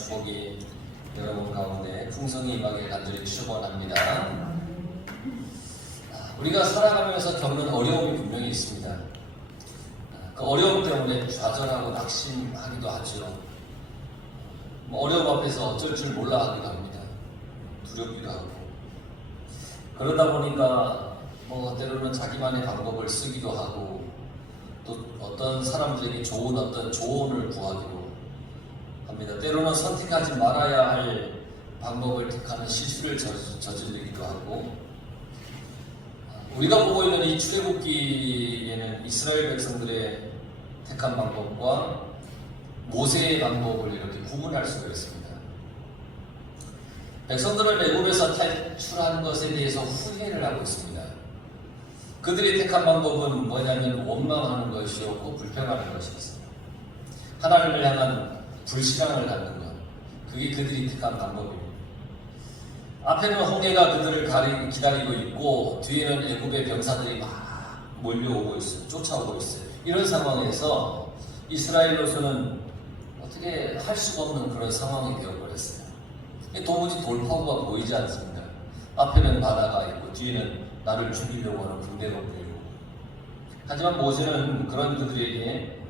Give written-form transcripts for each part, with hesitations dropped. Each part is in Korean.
축복이 여러분 가운데 풍성히 임하게 간절히 축원합니다. 우리가 살아가면서 겪는 어려움이 분명히 있습니다. 그 어려움 때문에 좌절하고 낙심하기도 하죠. 어려움 앞에서 어쩔 줄 몰라 하기도 합니다. 두렵기도 하고. 그러다 보니까 때로는 자기만의 방법을 쓰기도 하고, 또 어떤 사람들에게 좋은 어떤 조언을 구하기도 합니다. 때로는 선택하지 말아야 할 방법을 택하는 실수를 저지르기도 하고, 우리가 보고 있는 이 출애굽기에는 이스라엘 백성들의 택한 방법과 모세의 방법을 이렇게 구분할 수가 있습니다. 백성들은 애굽에서 탈출한 것에 대해서 후회를 하고 있습니다. 그들이 택한 방법은 뭐냐면 원망하는 것이었고 불평하는 것이었습니다. 하나님을 향한 불신앙을 갖는 것, 그게 그들이 택한 방법입니다. 앞에는 홍해가 그들을 기다리고 있고 뒤에는 애굽의 병사들이 막 몰려오고 있어요. 쫓아오고 있어요. 이런 상황에서 이스라엘로서는 어떻게 할 수가 없는 그런 상황이 되어버렸어요. 도무지 돌파구가 보이지 않습니다. 앞에는 바다가 있고 뒤에는 나를 죽이려고 하는 군대가 보이고. 하지만 모세는 그런 그들에게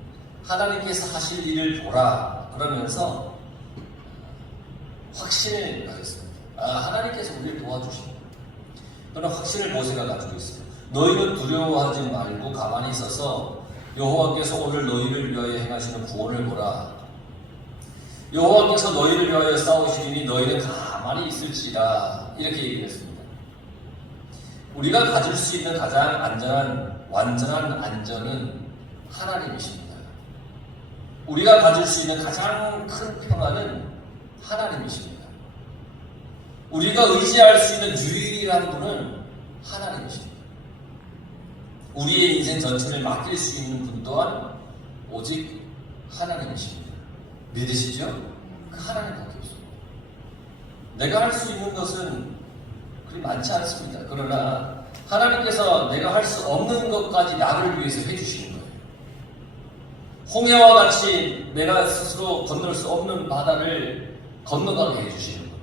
하나님께서 하실 일을 보라 그러면서 확신을 가졌습니다. 하나님께서 우리를 도와주신다. 그런 확신을 모세가 가지고 있어요. 너희는 두려워하지 말고 가만히 있어서 여호와께서 오늘 너희를 위하여 행하시는 구원을 보라. 여호와께서 너희를 위하여 싸우시리니 너희는 가만히 있을지라. 이렇게 얘기했습니다. 우리가 가질 수 있는 가장 안전한, 완전한 안전은 하나님이십니다. 우리가 가질 수 있는 가장 큰 평안은 하나님이십니다. 우리가 의지할 수 있는 유일한 분은 하나님이십니다. 우리의 인생 전체를 맡길 수 있는 분 또한 오직 하나님이십니다. 믿으시죠? 그 하나님밖에 없습니다. 내가 할 수 있는 것은 그리 많지 않습니다. 그러나 하나님께서 내가 할 수 없는 것까지 나를 위해서 해주시는 거예요. 홍해와 같이 내가 스스로 건널 수 없는 바다를 건너가게 해주시는 거예요.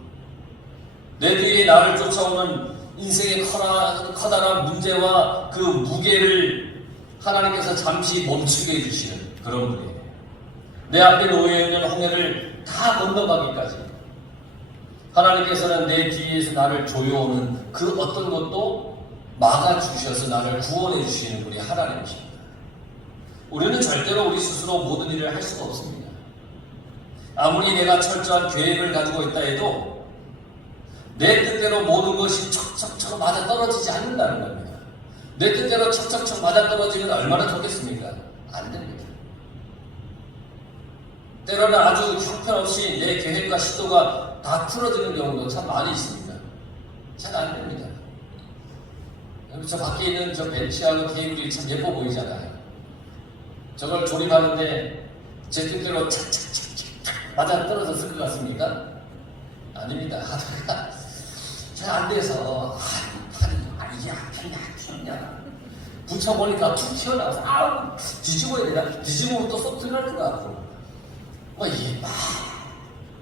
내 뒤에 나를 쫓아오는 인생의 커다란 문제와 그 무게를 하나님께서 잠시 멈추게 해주시는 그런 분이에요. 내 앞에 놓여있는 홍해를 다 건너가기까지 하나님께서는 내 뒤에서 나를 조여오는 그 어떤 것도 막아주셔서 나를 구원해 주시는 분이 하나님이십니다. 우리는 절대로 우리 스스로 모든 일을 할 수가 없습니다. 아무리 내가 철저한 계획을 가지고 있다 해도 내 뜻대로 모든 것이 척척척 맞아떨어지지 않는다는 겁니다. 내 뜻대로 척척척 맞아떨어지면 얼마나 좋겠습니까? 안 됩니다. 때로는 아주 형편없이 내 계획과 시도가 다 틀어지는 경우도 참 많이 있습니다. 잘 안 됩니다. 저 밖에 있는 저 벤치하고 테이블이 참 예뻐 보이잖아요. 저걸 조립하는데 제 뜻대로 착착착착 맞아떨어졌을 것 같습니까? 아닙니다. 하다가 잘 안 돼서 이게 안 튀었냐 붙여보니까 툭 튀어나와서 아우 뒤집어야 되나? 뒤집으면 또 쏙 들어갈 것 같고 이게 막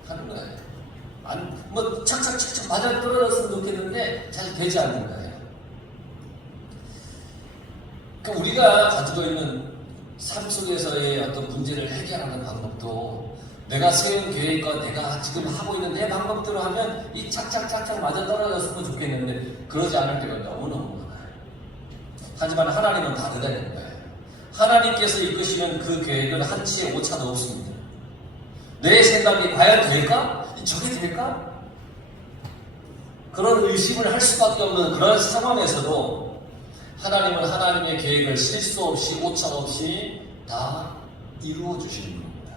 하는 거예요. 착착착착 맞아 떨어졌으면 좋겠는데 잘 되지 않는 거예요. 그러니까 우리가 가지고 있는 삶 속에서의 어떤 문제를 해결하는 방법도 내가 세운 계획과 내가 지금 하고 있는 내 방법대로 하면 이 착착착착 맞아 떨어졌으면 좋겠는데 그러지 않을 때가 너무너무 많아요. 하지만 하나님은 다르다는 거예요. 하나님께서 이끄시는 그 계획은 한치의 오차도 없습니다. 내 생각이 과연 될까? 저게 될까? 그런 의심을 할 수밖에 없는 그런 상황에서도 하나님은 하나님의 계획을 실수 없이 오차 없이 다 이루어 주시는 겁니다.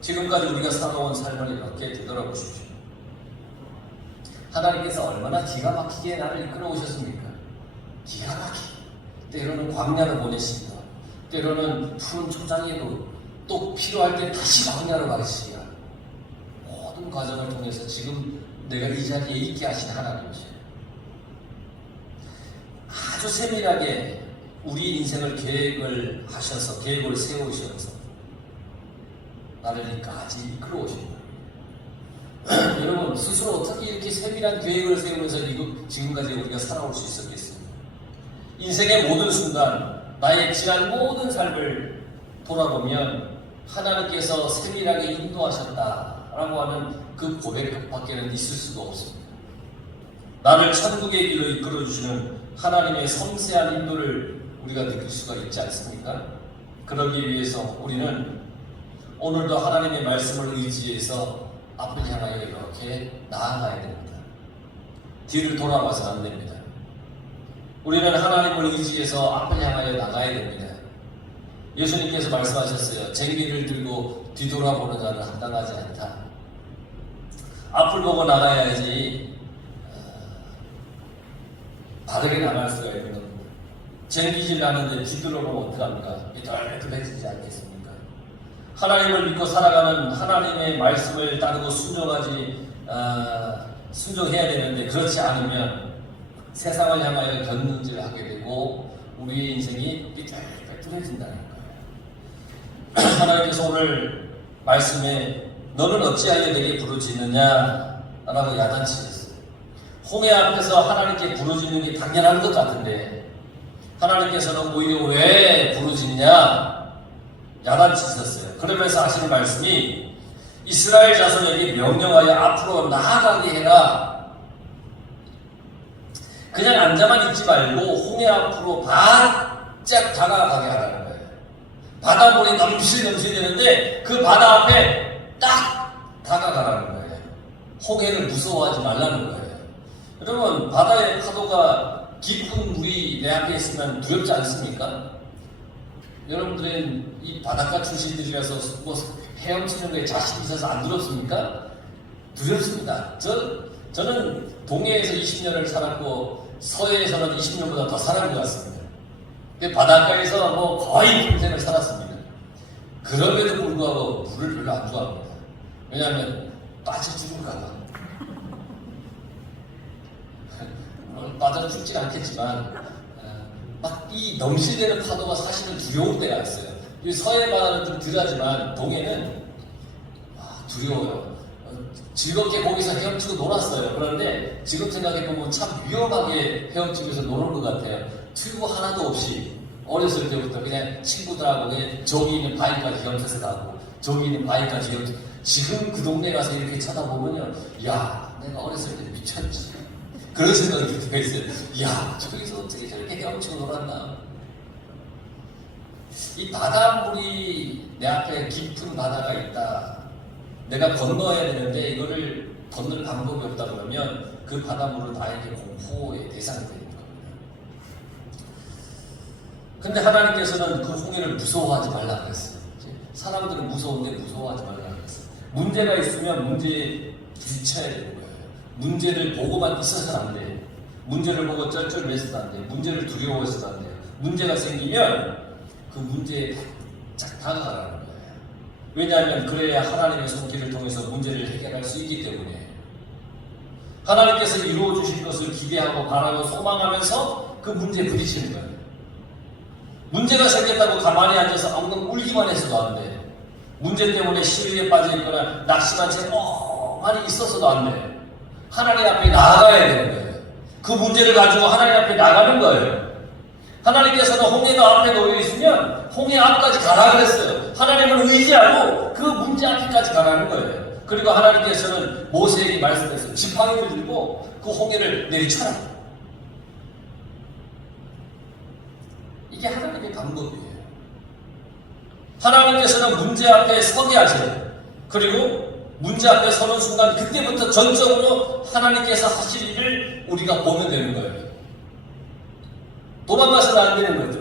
지금까지 우리가 살아온 삶을 이렇게 되돌아보십시오. 하나님께서 얼마나 기가 막히게 나를 이끌어 오셨습니까? 기가 막히게. 때로는 광야로 보내십니다. 때로는 푸른 초장에도 또 필요할 때 다시 광야로 가시기가 모든 과정을 통해서 지금 내가 이 자리에 있게 하신 하나님이시죠. 아주 세밀하게 우리 인생을 계획을 하셔서 계획을 세우셔서 나를 여기까지 이끌어 오신 거예요. 여러분 스스로 어떻게 이렇게 세밀한 계획을 세우면서 지금까지 우리가 살아올 수 있었겠습니까? 인생의 모든 순간, 나의 지난 모든 삶을 돌아보면 하나님께서 세밀하게 인도하셨다라고 하는 그 고백밖에는 있을 수가 없습니다. 나를 천국의 길로 이끌어주시는 하나님의 섬세한 인도를 우리가 느낄 수가 있지 않습니까? 그러기 위해서 우리는 오늘도 하나님의 말씀을 의지해서 앞을 향하여 이렇게 나아가야 됩니다. 뒤를 돌아봐서는 안 됩니다. 우리는 하나님을 의지해서 앞을 향하여 나가야 됩니다. 예수님께서 말씀하셨어요. 쟁기를 들고 뒤돌아보는 자는 합당하지 않다. 앞을 보고 나가야지 바르게 나갈 수가 있는 겁니다. 쟁기질 하는데 뒤돌아보면 어떡합니까? 삐뚤삐뚤해지지 않겠습니까? 하나님을 믿고 살아가는 하나님의 말씀을 따르고 순종해야 되는데 그렇지 않으면 세상을 향하여 견눈질을 하게 되고 우리의 인생이 삐뚤삐뚤해진다는 거예요. 하나님께서 오늘 말씀에 너는 어찌하여 내게 부르짖느냐 라고 야단치셨어요. 홍해 앞에서 하나님께 부르짖는 게 당연한 것 같은데 하나님께서는 오히려 왜 부르짖냐 야단치셨어요. 그러면서 하시는 말씀이 이스라엘 자손에게 명령하여 앞으로 나아가게 해라. 그냥 앉아만 있지 말고 홍해 앞으로 바짝 다가가게 하라는 거예요. 바다물이 넘실넘실 되는데 그 바다 앞에 딱 다가가라는 거예요. 홍해를 무서워하지 말라는 거예요. 여러분 바다의 파도가 깊은 물이 내 앞에 있으면 두렵지 않습니까? 여러분들은 이 바닷가 출신들이라서 뭐 헤엄치는 거에 자신 있어서 안 두렵습니까? 두렵습니다. 저는 동해에서 20년을 살았고 서해에서는 20년보다 더 살은 것 같습니다. 근데 바닷가에서 뭐 거의 평생을 살았습니다. 그럼에도 불구하고 물을 별로 안 좋아합니다. 왜냐하면 빠져 죽을까 봐. 빠져 죽진 않겠지만 막 이 넘실대는 파도가 사실은 두려운 때가 있어요. 서해 바다는 좀 덜하지만 동해는 두려워요. 즐겁게 거기서 헤엄치고 놀았어요. 그런데 지금 생각해보면 참 위험하게 헤엄치면서 노는 것 같아요. 튜브 하나도 없이 어렸을 때부터 그냥 친구들하고 그냥 저기 있는 바위까지 헤엄쳐서 가고 저기 있는 바위까지 헤엄쳐. 지금 그 동네 가서 이렇게 쳐다보면요, 야, 내가 어렸을 때 미쳤지. 그런 생각이 들게 있어요. 야, 저기서 어떻게 저렇게 헤엄치고 놀았나. 이 바닷물이 내 앞에 깊은 바다가 있다. 내가 건너야 되는데 이거를 건널 방법이 없다 그러면 그 바닷물은 나에게 공포의 대상이 되는 겁니다. 근데 하나님께서는 그 홍해를 무서워하지 말라 그랬어요. 사람들은 무서운데 무서워하지 말라 그랬어요. 문제가 있으면 문제에 부딪혀야 되는 거예요. 문제를 보고만 있어서는 안 돼요. 문제를 보고 쩔쩔매서도 안 돼요. 문제를 두려워해서도 안 돼요. 문제가 생기면 그 문제에 쫙 다가가라는 거예요. 왜냐하면 그래야 하나님의 손길을 통해서 문제를 해결할 수 있기 때문에 하나님께서 이루어 주실 것을 기대하고 바라고 소망하면서 그 문제에 부딪히는 거예요. 문제가 생겼다고 가만히 앉아서 엉엉 울기만 해서도 안 돼요. 문제 때문에 시름에 빠져 있거나 낙심한 채 멍하니 있어서도 안 돼요. 하나님 앞에 나아가야 되는 거예요. 그 문제를 가지고 하나님 앞에 나가는 거예요. 하나님께서는 홍해가 앞에 놓여 있으면 홍해 앞까지 가라 그랬어요. 하나님을 의지하고 그 문제 앞까지 가라는 거예요. 그리고 하나님께서는 모세에게 말씀했어요. 지팡이를 들고 그 홍해를 내리쳐라. 이게 하나님의 방법이에요. 하나님께서는 문제 앞에 서게 하세요. 그리고 문제 앞에 서는 순간 그때부터 전적으로 하나님께서 하실 일을 우리가 보면 되는 거예요. 도망가서는 안 되는 거죠.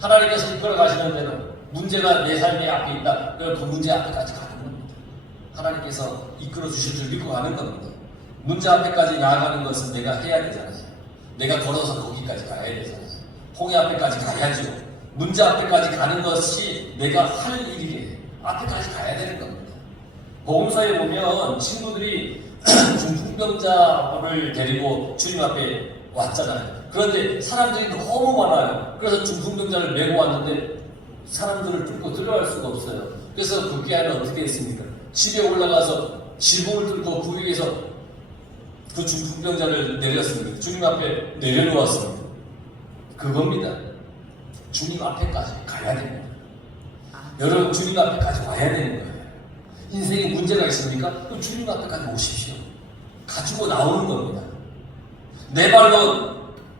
하나님께서 이끌어 가시는 대로 문제가 내 삶의 앞에 있다. 그럼 그 문제 앞에까지 가는 겁니다. 하나님께서 이끌어 주실 줄 믿고 가는 겁니다. 문제 앞에까지 나아가는 것은 내가 해야 되잖아요. 내가 걸어서 거기까지 가야 되잖아요. 홍해 앞에까지 가야죠. 문제 앞에까지 가는 것이 내가 할 일이에요. 앞에까지 가야 되는 겁니다. 복음서에 보면 친구들이 중풍병자를 데리고 주님 앞에 왔잖아요. 그런데 사람들이 너무 많아요. 그래서 중풍병자를 메고 왔는데 사람들을 뚫고 들어갈 수가 없어요. 그래서 그 귀하는 어떻게 했습니까? 집에 올라가서 지붕을 뚫고 그 위에서 그 중풍병자를 내렸습니다. 주님 앞에 내려놓았습니다. 그겁니다. 주님 앞에까지 가야 됩니다. 여러분, 주님 앞에까지 와야 되는 거예요. 인생에 문제가 있습니까? 그럼 주님 앞에까지 오십시오. 가지고 나오는 겁니다. 내 발로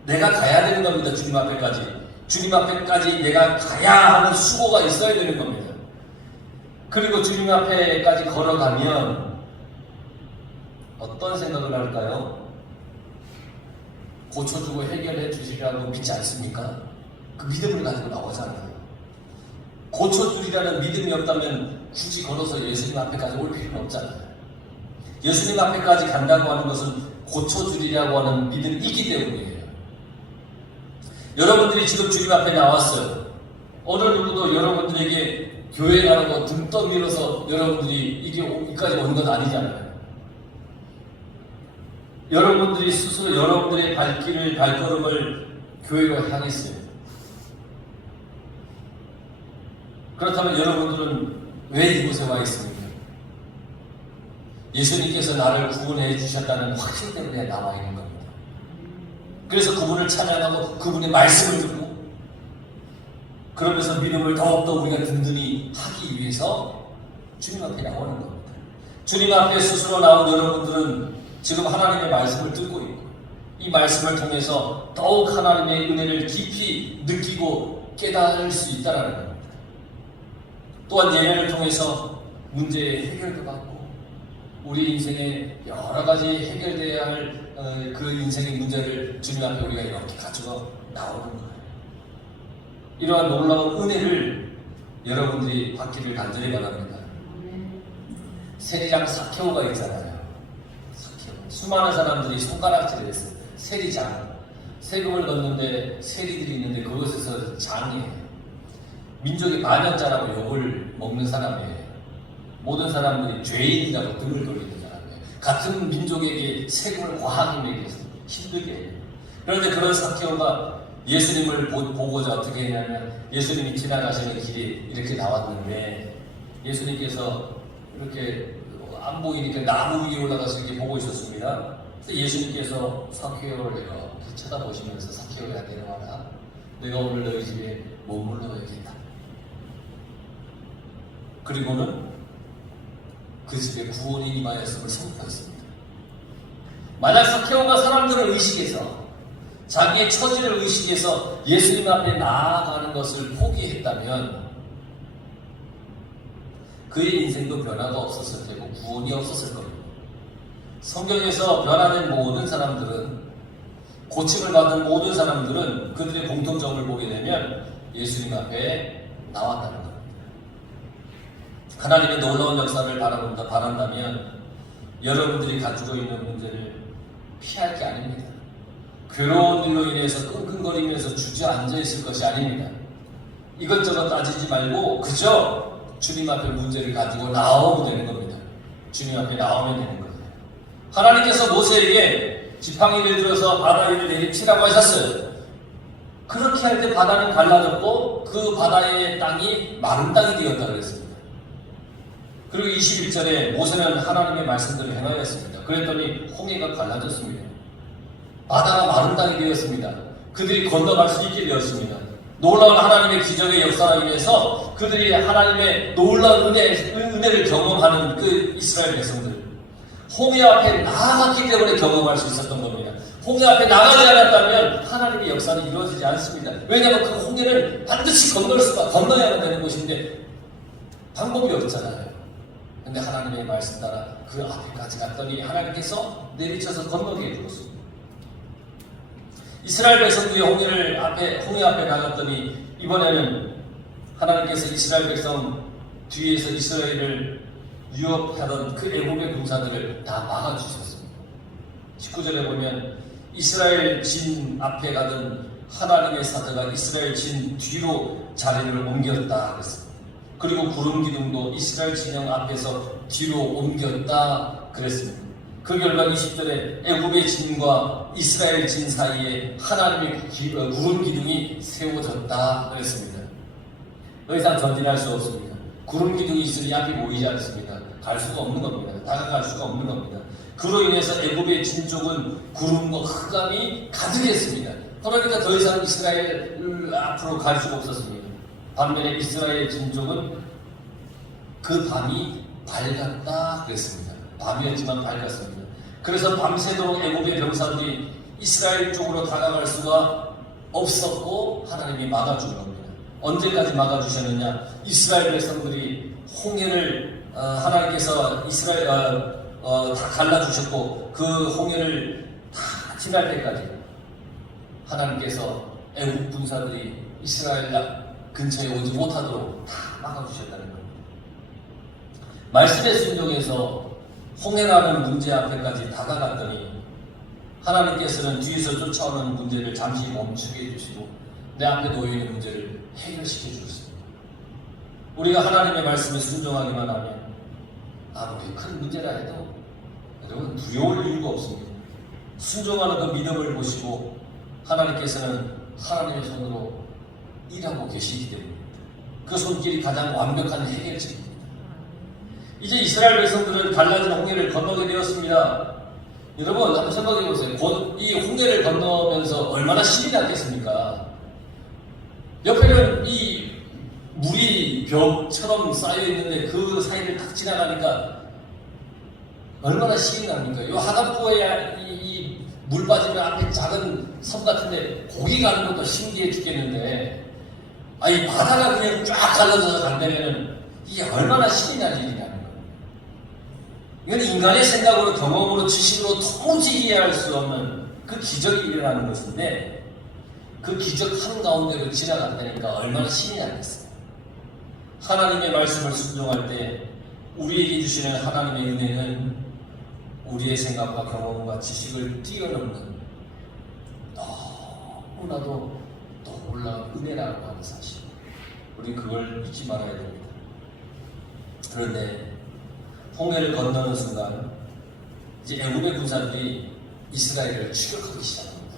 내가 가야 되는 겁니다. 주님 앞에까지. 주님 앞에까지 내가 가야 하는 수고가 있어야 되는 겁니다. 그리고 주님 앞에까지 걸어가면 어떤 생각을 할까요? 고쳐주고 해결해 주시리라고 믿지 않습니까? 그 믿음을 가지고 나오잖아요. 고쳐주리라는 믿음이 없다면 굳이 걸어서 예수님 앞에까지 올 필요는 없잖아요. 예수님 앞에까지 간다고 하는 것은 고쳐주리라고 하는 믿음이기 때문이에요. 여러분들이 지금 주님 앞에 나왔어요. 어느 누구도 여러분들에게 교회 가는 거 등 떠밀어서 여러분들이 여기까지 오는 건 아니잖아요. 여러분들이 스스로 여러분들의 발걸음을 교회로 향했어요. 그렇다면 여러분들은 왜 이곳에 와 있습니까? 예수님께서 나를 구원해 주셨다는 확신 때문에 나와 있는 겁니다. 그래서 그분을 찬양하고 그분의 말씀을 듣고 그러면서 믿음을 더욱더 우리가 든든히 하기 위해서 주님 앞에 나오는 겁니다. 주님 앞에 스스로 나온 여러분들은 지금 하나님의 말씀을 듣고 있고 이 말씀을 통해서 더욱 하나님의 은혜를 깊이 느끼고 깨달을 수 있다는 겁니다. 또한 예배를 통해서 문제의 해결도 받고 우리 인생에 여러 가지 해결되어야 할 그 인생의 문제를 주님 앞에 우리가 이렇게 가지고 나오는 거예요. 이러한 놀라운 은혜를 여러분들이 받기를 간절히 바랍니다. 세리장 사케오가 있잖아요. 사케오. 수많은 사람들이 손가락질을 했어요. 세리장. 세금을 걷는데 세리들이 있는데 그곳에서 장이에요. 민족의 반역자라고 욕을 먹는 사람이에요. 모든 사람들이 죄인이라고 등을 돌리는 사람이에요. 같은 민족에게 세금을 과하게 매겨서 힘들게 해요. 그런데 그런 사케오가 예수님을 보고자 어떻게 했냐면 예수님이 지나가시는 길이 이렇게 나왔는데 예수님께서 이렇게 안 보이니까 나무 위에 올라가서 이렇게 보고 있었습니다. 예수님께서 사케오를 이렇게 쳐다보시면서 사케오야 내려와라. 내가 오늘 너희 집에 머물러야겠다. 그리고는 그 집에 구원이 임하였음을 선포했습니다. 만약 사케오가 사람들을 의식해서 자기의 처지를 의식해서 예수님 앞에 나아가는 것을 포기했다면 그의 인생도 변화가 없었을 테고 구원이 없었을 겁니다. 성경에서 변화된 모든 사람들은 고침을 받은 모든 사람들은 그들의 공통점을 보게 되면 예수님 앞에 나왔다는 겁니다. 하나님의 놀라운 역사를 바란다면 여러분들이 가지고 있는 문제를 피할 게 아닙니다. 괴로운 일로 인해서 끙끙거리면서 주저앉아 있을 것이 아닙니다. 이것저것 따지지 말고 그저 주님 앞에 문제를 가지고 나오면 되는 겁니다. 주님 앞에 나오면 되는 거예요. 하나님께서 모세에게 지팡이를 들어서 바다 위를 내리치라고 하셨어요. 그렇게 할 때 바다는 갈라졌고 그 바다의 땅이 마른 땅이 되었다 그랬습니다. 그리고 21절에 모세는 하나님의 말씀대로 행하였습니다. 그랬더니 홍해가 갈라졌습니다. 바다가 마른 땅이 되었습니다. 그들이 건너갈 수 있게 되었습니다. 놀라운 하나님의 기적의 역사로 인해서 그들이 하나님의 놀라운 은혜를 경험하는 그 이스라엘 백성들 홍해 앞에 나아갔기 때문에 경험할 수 있었던 겁니다. 홍해 앞에 나가지 않았다면 하나님의 역사는 이루어지지 않습니다. 왜냐하면 그 홍해를 반드시 건너야만 되는 곳인데 방법이 없잖아요. 근데 하나님의 말씀 따라 그 앞에까지 갔더니 하나님께서 내리쳐서 건너게 해주었습니다. 이스라엘 백성들이 홍해 앞에 나갔더니 이번에는 하나님께서 이스라엘 백성 뒤에서 이스라엘을 유업하던 그 애국의 군사들을 다 막아주셨습니다. 19절에 보면 이스라엘 진 앞에 가던 하나님의 사자가 이스라엘 진 뒤로 자리를 옮겼다 그랬습니다. 그리고 구름 기둥도 이스라엘 진영 앞에서 뒤로 옮겼다 그랬습니다. 그 결과 20절에 애굽의 진과 이스라엘 진 사이에 하나님의 구름 기둥이 세워졌다 그랬습니다. 더 이상 전진할 수 없습니다. 구름 기둥이 있으니 앞이 보이지 않습니다. 갈 수가 없는 겁니다. 다가갈 수가 없는 겁니다. 그로 인해서 애굽의 진족은 구름과 흑암이 가득했습니다. 그러니까 더 이상 이스라엘 앞으로 갈 수가 없었습니다. 반면에 이스라엘 진족은 그 밤이 밝았다 그랬습니다. 밤이었지만 밝았습니다. 그래서 밤새도록 애굽의 병사들이 이스라엘 쪽으로 다가갈 수가 없었고 하나님이 막아준 겁니다. 언제까지 막아주셨느냐? 이스라엘 백성들이 홍해를 하나님께서 이스라엘 다 갈라주셨고 그 홍해를 다 지날 때까지 하나님께서 애국 군사들이 이스라엘 근처에 오지 못하도록 다 막아주셨다는 겁니다. 말씀의 순종에서 홍해라는 문제 앞에까지 다가갔더니 하나님께서는 뒤에서 쫓아오는 문제를 잠시 멈추게 해주시고 내 앞에 놓여있는 문제를 해결시켜 주셨습니다. 우리가 하나님의 말씀에 순종하기만 하면 아무리 큰 문제라 해도 여러분 두려울 이유가 없습니다. 순종하는 그 믿음을 보시고 하나님께서는 하나님의 손으로 일하고 계시기 때문에 그 손길이 가장 완벽한 해결책입니다. 이제 이스라엘 백성들은 갈라진 홍해를 건너게 되었습니다. 여러분 한번 생각해 보세요. 곧 이 홍해를 건너면서 얼마나 신이 났겠습니까? 옆에는 이 물이 벽처럼 쌓여 있는데 그 사이를 딱 지나가니까 얼마나 신이 납니까? 요 하단부에 이 물 빠지면 앞에 작은 섬 같은데 거기 가는 것도 신기해 죽겠는데 이 바다가 그냥 쫙 갈라져서 간다면은 이게 얼마나 신이 날 일이냐는 거예요. 이건 인간의 생각으로 경험으로 지식으로 도무지 이해할 수 없는 그 기적이 일어나는 것인데 그 기적 한가운데로 지나간다니까 얼마나 신이 나겠어요. 하나님의 말씀을 순종할 때 우리에게 주시는 하나님의 은혜는 우리의 생각과 경험과 지식을 뛰어넘는 너무나도 놀라운 은혜라고 하는 사실, 우리 그걸 잊지 말아야 됩니다. 그런데 홍해를 건너는 순간 이제 애굽의 군사들이 이스라엘을 추격하기 시작합니다.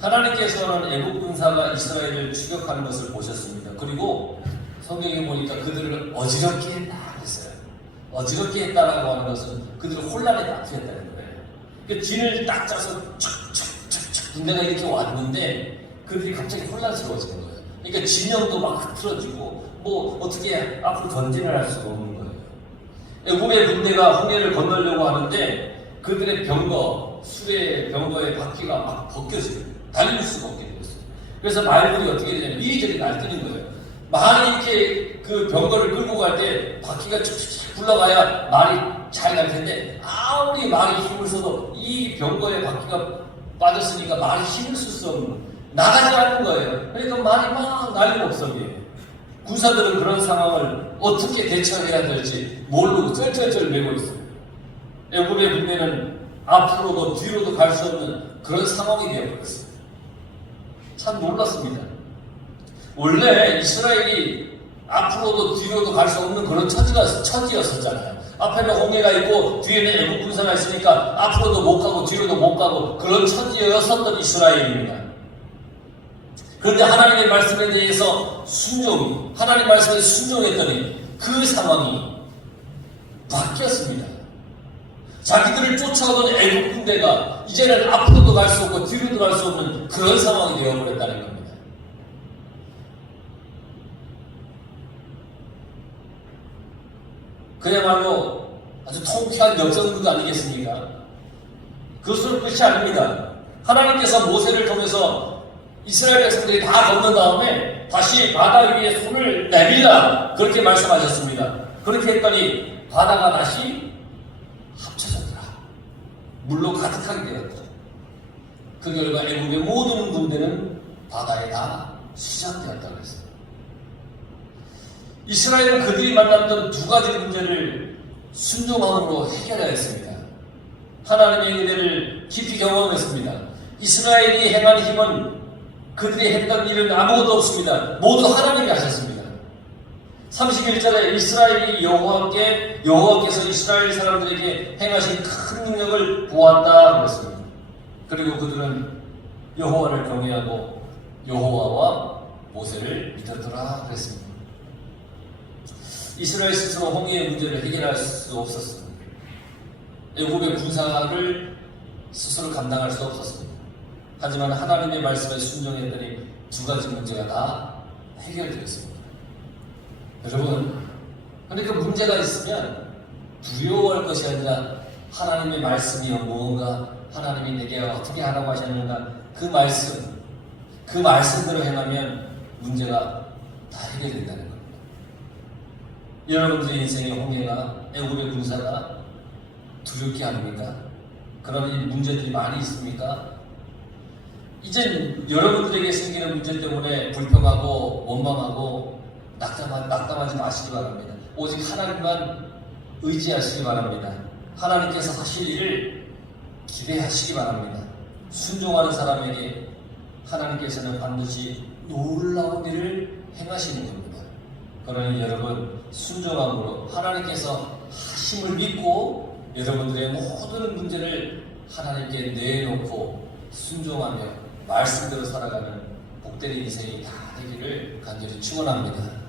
하나님께서는 애굽 군사가 이스라엘을 추격하는 것을 보셨습니다. 그리고 성경에 보니까 그들을 어지럽게 했다 그랬어요. 어지럽게 했다라고 하는 것은 그들을 혼란에 빠뜨렸다는 거예요. 그 진을 딱 짜서 척척척척 군대가 이렇게 왔는데 그들이 갑자기 혼란스러워지는 거예요. 그러니까 진영도 막 흐트러지고 뭐 어떻게 앞으로 전진을 할 수가 없는 거예요. 애굽의 군대가 홍해를 건너려고 하는데 그들의 병거, 수레 병거의 바퀴가 막 벗겨져요. 달릴 수가 없게 되었어요. 그래서 말들이 어떻게 되냐면 이리저리 날뛰는 거예요. 말이 이렇게 그 병거를 끌고 갈 때 바퀴가 쭉쭉 굴러가야 말이 잘 갈 텐데 아무리 말이 힘을 써도 이 병거의 바퀴가 빠졌으니까 말이 힘을 쓸 수 없는, 나가지 않는 거예요. 그러니까 말이 막 난리법석이에요. 군사들은 그런 상황을 어떻게 대처해야 될지 모르고 쩔쩔쩔 매고 있어요. 애굽의 군대는 앞으로도 뒤로도 갈 수 없는 그런 상황이 되어버렸어요. 참 놀랐습니다. 원래 이스라엘이 앞으로도 뒤로도 갈 수 없는 그런 처지였었잖아요. 앞에는 홍해가 있고 뒤에는 애국 군사가 있으니까 앞으로도 못 가고 뒤로도 못 가고 그런 처지였었던 이스라엘입니다. 그런데 하나님의 말씀에 대해서 하나님 말씀에 순종했더니 그 상황이 바뀌었습니다. 자기들을 쫓아오던 애국 군대가 이제는 앞으로도 갈 수 없고 뒤로도 갈 수 없는 그런 상황이 되어버렸다는 겁니다. 그야말로 아주 통쾌한 역전극 아니겠습니까? 그것으로 끝이 아닙니다. 하나님께서 모세를 통해서 이스라엘 백성들이 다 건넌 다음에 다시 바다 위에 손을 내밀라 그렇게 말씀하셨습니다. 그렇게 했더니 바다가 다시 합쳐졌더라. 물로 가득하게 되었다. 그 결과 애국의 모든 군대는 바다에 다 수장되었다고 했습니다. 이스라엘은 그들이 만났던 두 가지 문제를 순종함으로 해결하였습니다. 하나님의 은혜를 깊이 경험했습니다. 이스라엘이 행한 힘은 그들이 했던 일은 아무것도 없습니다. 모두 하나님이 하셨습니다. 31절에 이스라엘이 여호와께서 이스라엘 사람들에게 행하신 큰 능력을 보았다 그랬습니다. 그리고 그들은 여호와를 경외하고 여호와와 모세를 믿었더라 그랬습니다. 이스라엘 스스로 홍해의 문제를 해결할 수 없었습니다. 애굽의 군사를 스스로 감당할 수 없었습니다. 하지만 하나님의 말씀에 순종했더니 두 가지 문제가 다 해결되었습니다. 여러분, 그러니까 문제가 있으면 두려워할 것이 아니라 하나님의 말씀이요 무언가 하나님이 내게 어떻게 하라고 하셨는가 그 말씀대로 행하면 문제가 다 해결된다는 겁니다. 여러분들의 인생의 홍해가 애굽의 군사가 두렵게 합니까? 그런 이 문제들이 많이 있습니까? 이젠 여러분들에게 생기는 문제 때문에 불평하고 원망하고 낙담하지 마시기 바랍니다. 오직 하나님만 의지하시기 바랍니다. 하나님께서 하실 일을 기대하시기 바랍니다. 순종하는 사람에게 하나님께서는 반드시 놀라운 일을 행하시는 겁니다. 그러니 여러분 순종함으로 하나님께서 하심을 믿고 여러분들의 모든 문제를 하나님께 내놓고 순종하며 말씀대로 살아가는 복된 인생이 다 되기를 간절히 축원합니다.